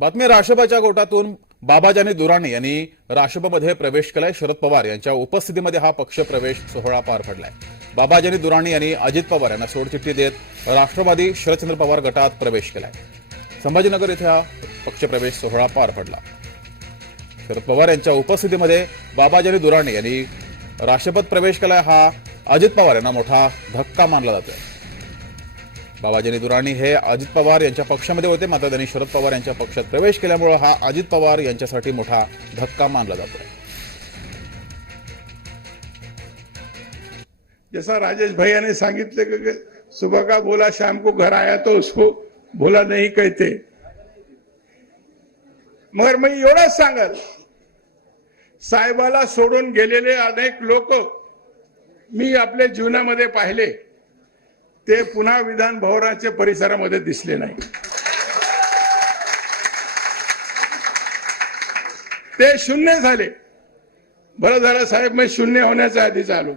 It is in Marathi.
बातमी राष्ट्रपाच्या गोटातून बाबाजानी दुराणी यांनी राष्ट्रपमध्ये प्रवेश केलाय. शरद पवार यांच्या उपस्थितीमध्ये हा पक्ष प्रवेश सोहळा पार पडलाय. बाबाजानी दुराणी यांनी अजित पवार यांना सोडचिठ्ठी देत राष्ट्रवादी शरदचंद्र पवार गटात प्रवेश केलाय. संभाजीनगर इथे हा पक्षप्रवेश सोहळा पार पडला. शरद पवार यांच्या उपस्थितीमध्ये बाबाजानी दुराणी यांनी राष्ट्रपत प्रवेश केलाय हा अजित पवार यांना मोठा धक्का मानला जातोय. बाबाजानी दुराणी हे अजित पवार यांच्या पक्षामध्ये होते. मात्र त्यांनी शरद पवार यांच्या पक्षात प्रवेश केल्यामुळे हा अजित पवार यांच्यासाठी मोठा धक्का मानला जातोय. जैसा राजेश भैया ने सांगितले की सुबह का बोला शाम को घर आया तो उसको बोला नहीं कहते. मगर मी एवढंच सांगल साहेबाला सोडून गेलेले अनेक लोक मी आपल्या जीवनामध्ये पाहिले. ते पुन्हा विधान भवनाच्या परिसरामध्ये दिसले नाही. ते शून्य झाले. बरं झालं साहेब मी शून्य होण्याच्या आधीच आलो.